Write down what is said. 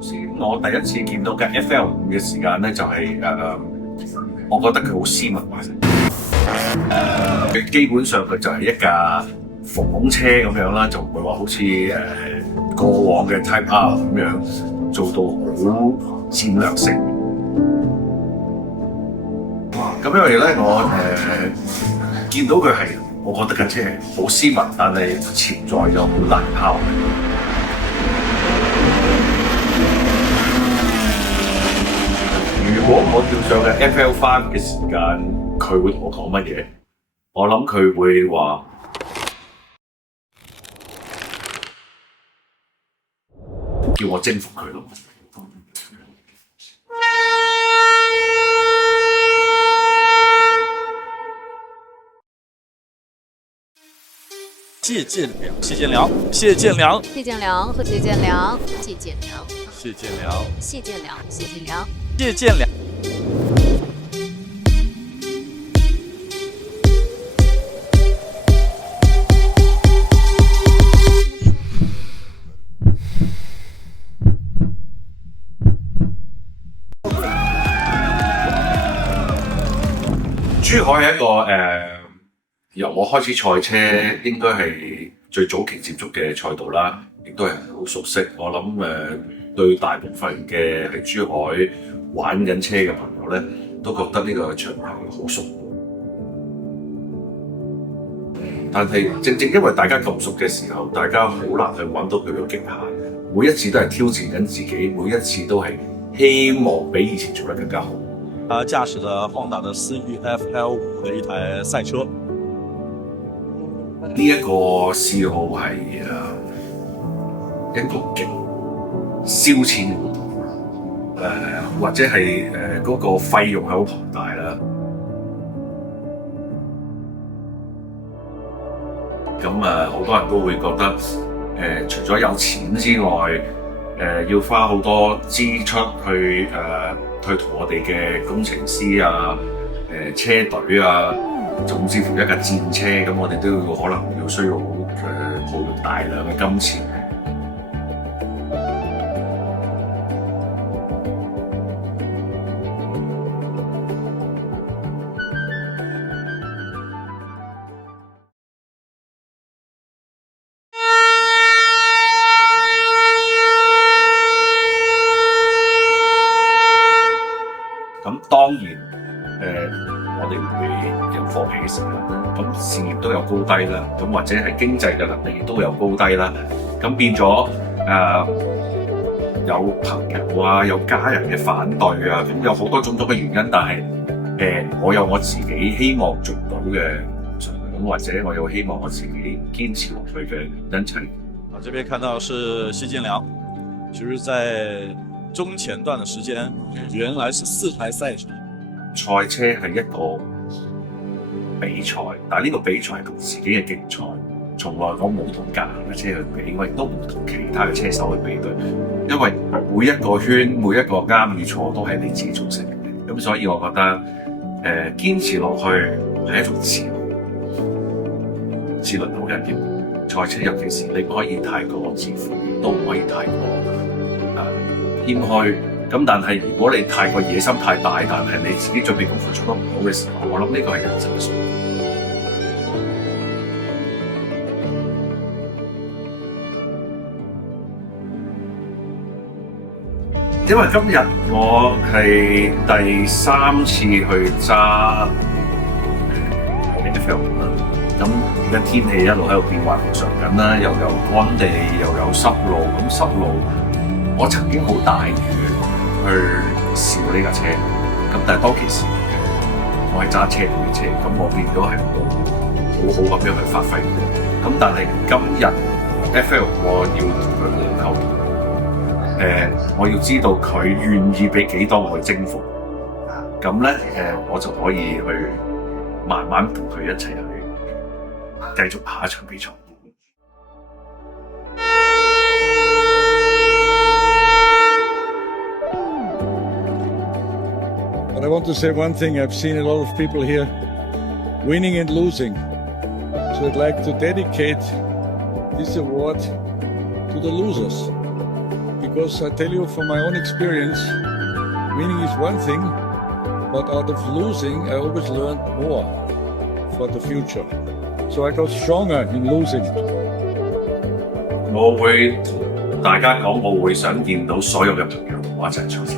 頭先我第一次見到嘅 FL5嘅時間咧，就係我覺得佢好斯文化。佢基本上佢就係一架房車咁樣啦，就唔會話好似過往嘅 Type R 咁樣做到好戰略性。咁因為咧，我見到佢係，我覺得架車好斯文，但係潛在就好大拋。如果我跳上嘅 FL5 嘅時間，佢會同我講乜嘢？我諗佢會話：叫我征服佢咯。谢建良，谢建良，谢建良，谢建良和谢建良，谢建良，谢建良，谢建良，谢建良，谢建良。珠海係一個由我開始賽車應該係最早期接觸嘅賽道啦，亦都係好熟悉。我諗對大部分嘅喺珠海玩緊車嘅朋友咧，都覺得呢個場係好熟。但係正正因為大家咁熟嘅時候，大家好難去揾到佢嘅極限。每一次都係挑戰緊自己，每一次都係希望比以前做得更加好。他駕駛着Honda的思域 FL5的一台賽車。呢一個嗜好係一個極燒錢活動，或者係嗰個費用係好龐大啦。咁好多人都會覺得除咗有錢之外，要花好多支出去同我哋嘅工程師啊、車隊啊，甚至乎一架戰車，咁我哋都可能要需要耗用大量嘅金錢。咁當然我哋會有放棄嘅時候啦。咁事業都有高低啦，咁或者係經濟嘅能力都有高低啦。咁變咗有朋友啊，有家人嘅反對啊，咁有好多種種嘅原因。但係我有我自己希望做到嘅，咁或者我有希望我自己堅持落去嘅因齊。這邊看到是謝建良，其實在中前段的時間，原來是4台賽車。賽車係一個比賽，但係呢個比賽係同自己嘅競賽，從來我冇同隔離嘅車去比，我亦都唔同其他嘅車手去比對，因為每一個圈、每一個啱與錯都係你自己造成嘅，咁所以我覺得堅持落去係一種自律好緊要。賽車尤其是你唔可以太過自負，都唔可以太過謙虛。咁但係如果你太過野心太大，但係你自己準備功夫做得唔好嘅時候，我諗呢個係人生嘅常。因為今日我係第3次去揸FL5啦，咁而家天氣一路喺度變幻無常緊啦，又有乾地，又有濕路，咁濕路我曾經好大雨去試過呢架車，咁但係當其時我係揸車隊嘅車，咁我變咗係好好咁樣去發揮。咁但係今日 FL 我要同佢好溝通，我要知道佢願意俾幾多我去征服，咁咧我就可以去慢慢同佢一齊去繼續下一場比賽。But I want to say one thing. I've seen a lot of people here winning and losing. So I'd like to dedicate this award to the losers. because I tell you from my own experience, winning is one thing, but out of losing, I always learned more for the future. So I got stronger in losing. 我會同大家講，我會想見到所有嘅朋友同我一齊出線。